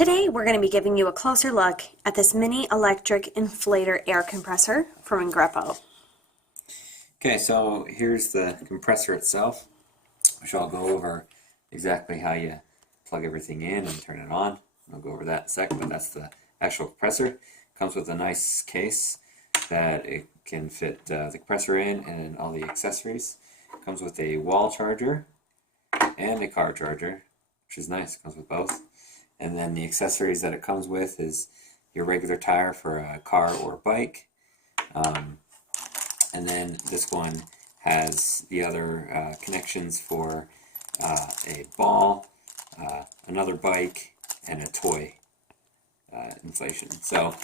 Today we're going to be giving you a closer look at this mini electric inflator air compressor from Engrepo. Okay, so here's the compressor itself, which I'll go over exactly how you plug everything in and turn it on. I'll go over that in a sec, but that's the actual compressor. Comes with a nice case that it can fit the compressor in and all the accessories. Comes with a wall charger and a car charger, which is nice. Comes with both. And then the accessories that it comes with is your regular tire for a car or bike. And then this one has the other connections for a ball, another bike, and a toy inflation. So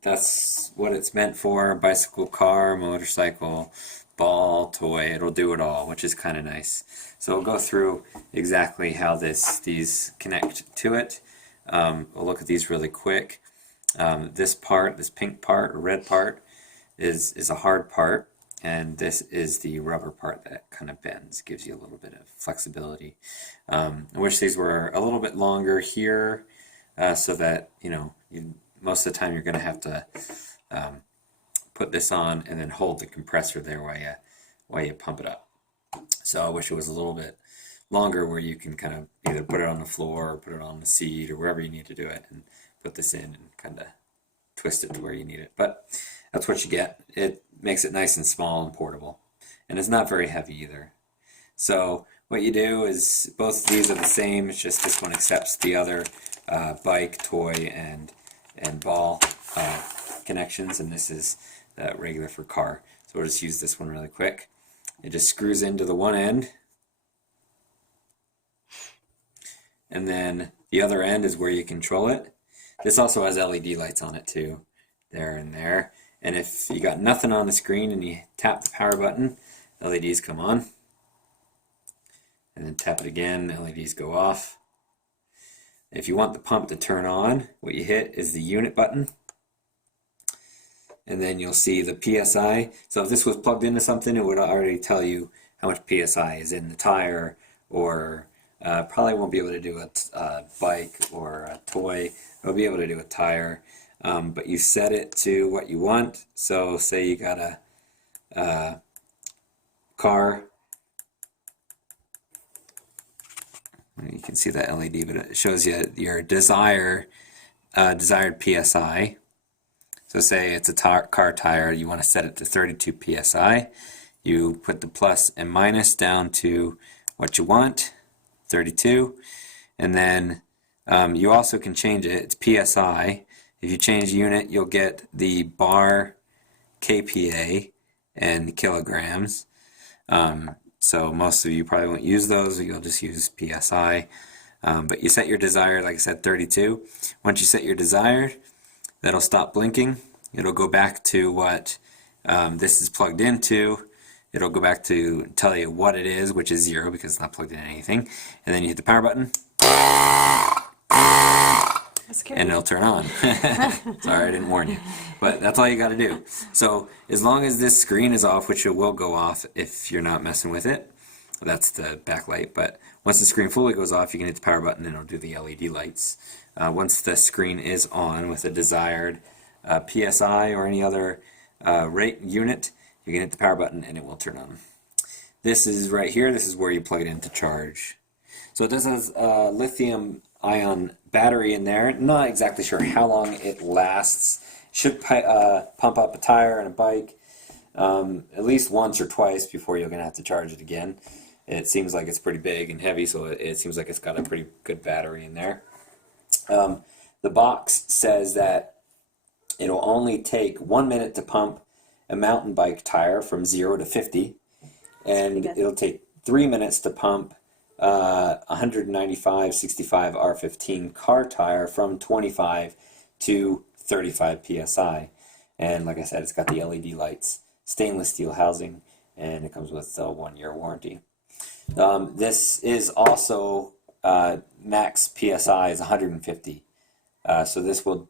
that's what it's meant for: bicycle, car, motorcycle, ball, toy. It'll do it all, which is kind of nice. So we'll go through exactly how these connect to it. We'll look at these really quick. This pink part or red part is a hard part, and this is the rubber part that kind of bends, gives you a little bit of flexibility. I wish these were a little bit longer here, so that most of the time you're going to have to put this on and then hold the compressor there while you pump it up. So I wish it was a little bit longer, where you can kind of either put it on the floor or put it on the seat or wherever you need to do it, and put this in and kind of twist it to where you need it. But that's what you get. It makes it nice and small and portable, and it's not very heavy either. So what you do is, both of these are the same. It's just this one accepts the other bike, toy, and ball connections, and this is regular for car. So we'll just use this one really quick. It just screws into the one end, and then the other end is where you control it. This also has LED lights on it too, there and there. And if you got nothing on the screen and you tap the power button, LEDs come on. And then tap it again, LEDs go off. If you want the pump to turn on, what you hit is the unit button. And then you'll see the PSI. So if this was plugged into something, it would already tell you how much PSI is in the tire, or probably won't be able to do a bike or a toy. It'll be able to do a tire. But you set it to what you want. So say you got a car. You can see that LED, but it shows you your desired PSI. So say it's a car tire, you want to set it to 32 PSI. You put the plus and minus down to what you want, 32. And then you also can change it. It's PSI. If you change unit, you'll get the bar, kPa, and kilograms. So most of you probably won't use those, you'll just use PSI. But you set your desired, like I said, 32. Once you set your desired, that'll stop blinking. It'll go back to what this is plugged into. It'll go back to tell you what it is, which is 0 because it's not plugged into anything. And then you hit the power button. And it'll turn on. Sorry, I didn't warn you. But that's all you got to do. So as long as this screen is off, which it will go off if you're not messing with it, that's the backlight. But once the screen fully goes off, you can hit the power button and it'll do the LED lights. Once the screen is on with a desired PSI or any other rate unit, you can hit the power button and it will turn on. This is right here. This is where you plug it in to charge. So it does have a lithium-ion battery in there. Not exactly sure how long it lasts. Should pump up a tire and a bike at least once or twice before you're going to have to charge it again. It seems like it's pretty big and heavy, so it seems like it's got a pretty good battery in there. The box says that it'll only take 1 minute to pump a mountain bike tire from 0 to 50, and it'll take 3 minutes to pump 195 65 R15 car tire from 25 to 35 PSI. And like I said, it's got the LED lights, stainless steel housing, and it comes with a 1-year warranty. This is also max PSI is 150. So this will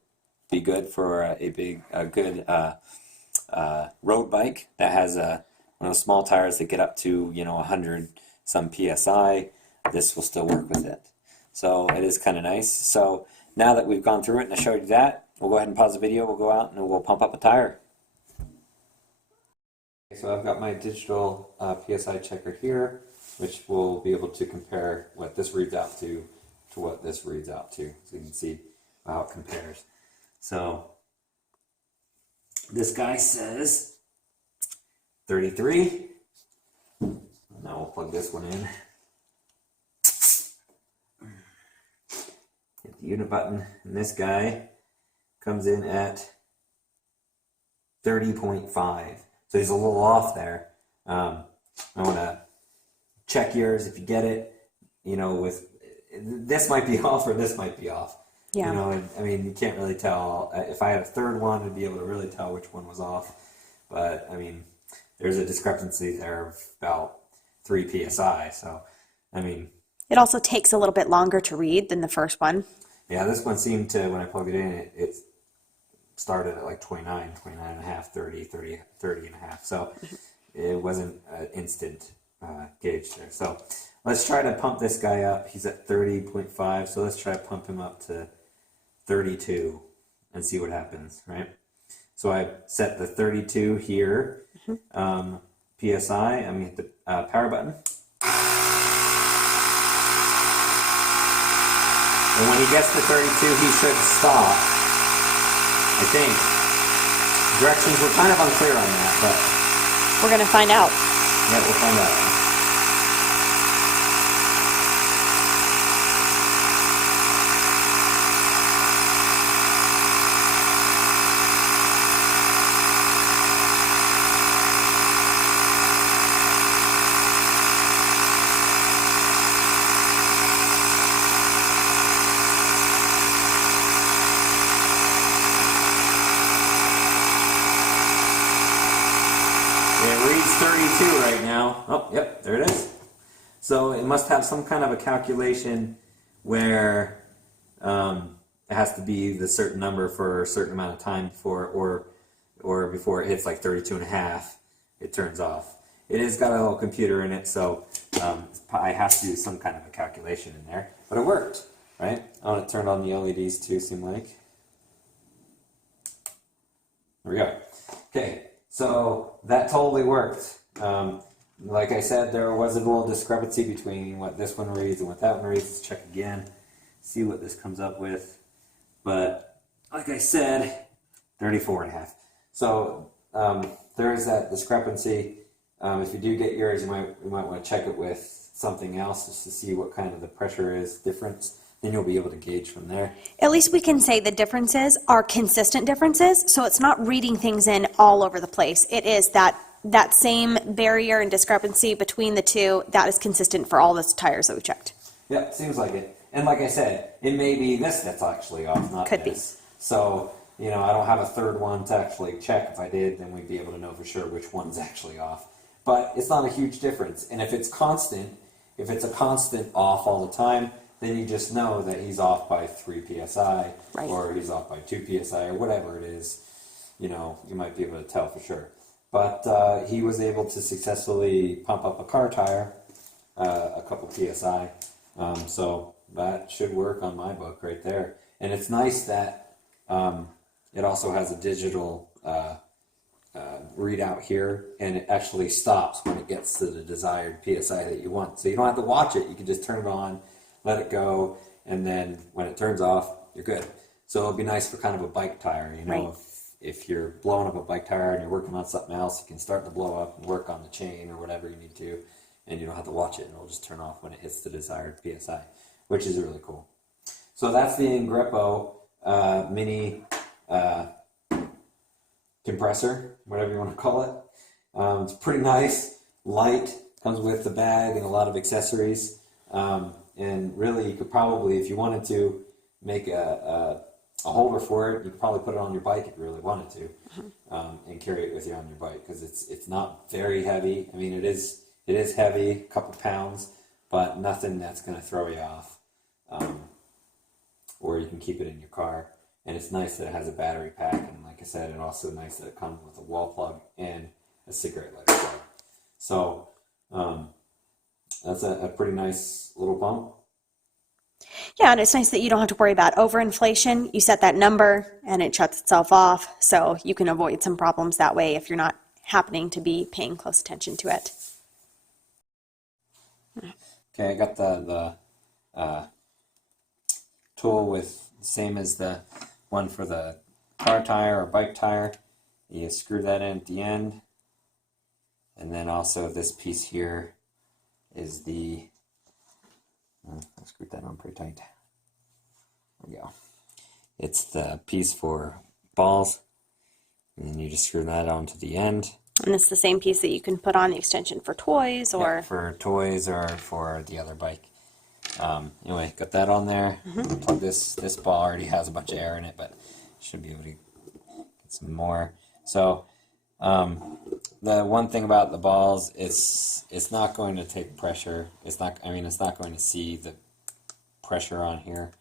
be good for a good road bike that has one of the small tires that get up to 100 some PSI. This will still work with it. So it is kind of nice. So now that we've gone through it and I showed you that, we'll go ahead and pause the video, we'll go out and we'll pump up a tire. Okay, so I've got my digital PSI checker here, which will be able to compare what this reads out to what this reads out to, so you can see how it compares. So this guy says 33. Now we'll plug this one in. Hit the unit button, and this guy comes in at 30.5. So he's a little off there. I want to check yours if you get it. You know, with this might be off or this might be off. Yeah. You know, I mean, you can't really tell. If I had a third one, I'd be able to really tell which one was off. But I mean, there's a discrepancy there of about 3 psi. So, I mean, It also takes a little bit longer to read than the first one. yeah, this one seemed to, when I plugged it in, it started at like 29 and a half, 30 and a half. So it wasn't an instant gauge there. So let's try to pump this guy up. He's at 30.5. So let's try to pump him up to 32 and see what happens, right? So I set the 32 here, PSI. I'm going to hit the power button. And when he gets to 32, he should stop, I think. Directions were kind of unclear on that, but We're going to find out. yeah, we'll find out. It reads 32 right now. Oh, yep, there it is. So it must have some kind of a calculation where it has to be the certain number for a certain amount of time before, or before it hits like 32 and a half, it turns off. It has got a little computer in it, so I have to do some kind of a calculation in there. But it worked, right? I want to turn on the LEDs too, seem like. There we go. Okay. So that totally worked. Like I said, there was a little discrepancy between what this one reads and what that one reads. Let's check again, see what this comes up with. But like I said, 34 and a half. So there is that discrepancy. If you do get yours, you might want to check it with something else just to see what kind of the pressure is difference. Then you'll be able to gauge from there. At least we can say the differences are consistent differences, so it's not reading things in all over the place. It is that same barrier and discrepancy between the two that is consistent for all the tires that we checked. Yep, seems like it. And like I said, it may be this that's actually off, not Could this. So, you know, I don't have a third one to actually check. If I did, then we'd be able to know for sure which one's actually off. But it's not a huge difference. And if it's constant, if it's a constant off all the time, then you just know that he's off by 3 psi, Right. or he's off by 2 psi, or whatever it is. You know, you might be able to tell for sure. But he was able to successfully pump up a car tire, a couple psi. So that should work on my book right there. And it's nice that it also has a digital readout here, and it actually stops when it gets to the desired psi that you want. So you don't have to watch it. You can just turn it on, let it go, and then when it turns off, you're good. So it'll be nice for kind of a bike tire, you know. Right. If you're blowing up a bike tire and you're working on something else, you can start to blow up and work on the chain or whatever you need to, and you don't have to watch it, and it'll just turn off when it hits the desired psi, which is really cool. So that's the Engrepo mini compressor, whatever you want to call it. It's pretty nice, light, comes with the bag and a lot of accessories. And really, you could probably, if you wanted to, make a holder for it. You could probably put it on your bike if you really wanted to, and carry it with you on your bike, because it's not very heavy. I mean, it is heavy, a couple pounds, but nothing that's going to throw you off. Or you can keep it in your car. And it's nice that it has a battery pack, and like I said, it's also nice that it comes with a wall plug and a cigarette lighter plug. So that's a pretty nice little pump. Yeah, and it's nice that you don't have to worry about overinflation. You set that number and it shuts itself off, so you can avoid some problems that way if you're not happening to be paying close attention to it. Okay, I got the tool with same as the one for the car tire or bike tire. You screw that in at the end, and then also this piece here is the. I screwed that on pretty tight. There we go. It's the piece for balls, and then you just screw that onto the end. And it's the same piece that you can put on the extension for toys or... Yeah, for toys or for the other bike. Anyway, got that on there. Plug this ball already has a bunch of air in it, but should be able to get some more. So the one thing about the balls, it's not going to take pressure. It's not going to see the pressure on here.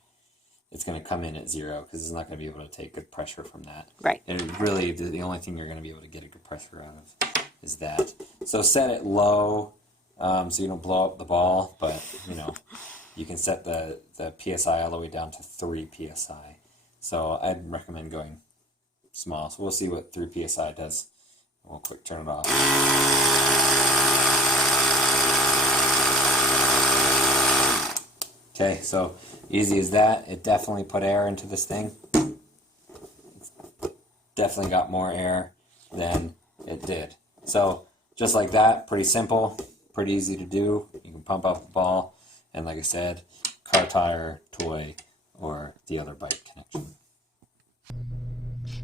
It's going to come in at 0 because it's not going to be able to take good pressure from that. Right. And really, the only thing you're going to be able to get a good pressure out of is that. So set it low so you don't blow up the ball, but you can set the PSI all the way down to 3 PSI. So I'd recommend going small. So we'll see what 3 PSI does. We'll quick turn it off. Okay, so easy as that. It definitely put air into this thing. It's definitely got more air than it did. So just like that, pretty simple, pretty easy to do. You can pump up the ball, and like I said, car tire, toy, or the other bike connection.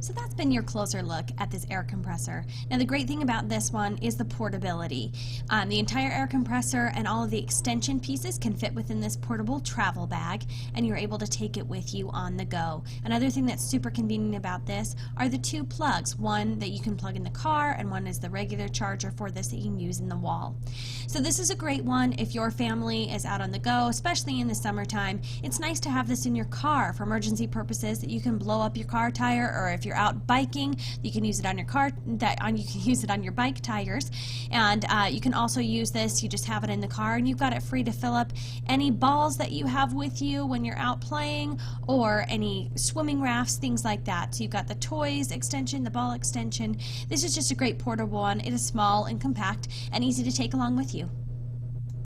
So that's been your closer look at this air compressor. Now the great thing about this one is the portability. The entire air compressor and all of the extension pieces can fit within this portable travel bag, and you're able to take it with you on the go. Another thing that's super convenient about this are the 2 plugs, one that you can plug in the car and one is the regular charger for this that you can use in the wall. So this is a great one if your family is out on the go, especially in the summertime. It's nice to have this in your car for emergency purposes, that you can blow up your car tire, or if you're out biking, you can use it on your car. You can use it on your bike tires, and you can also use this. You just have it in the car, and you've got it free to fill up any balls that you have with you when you're out playing, or any swimming rafts, things like that. So you've got the toys extension, the ball extension. This is just a great portable one. It is small and compact and easy to take along with you.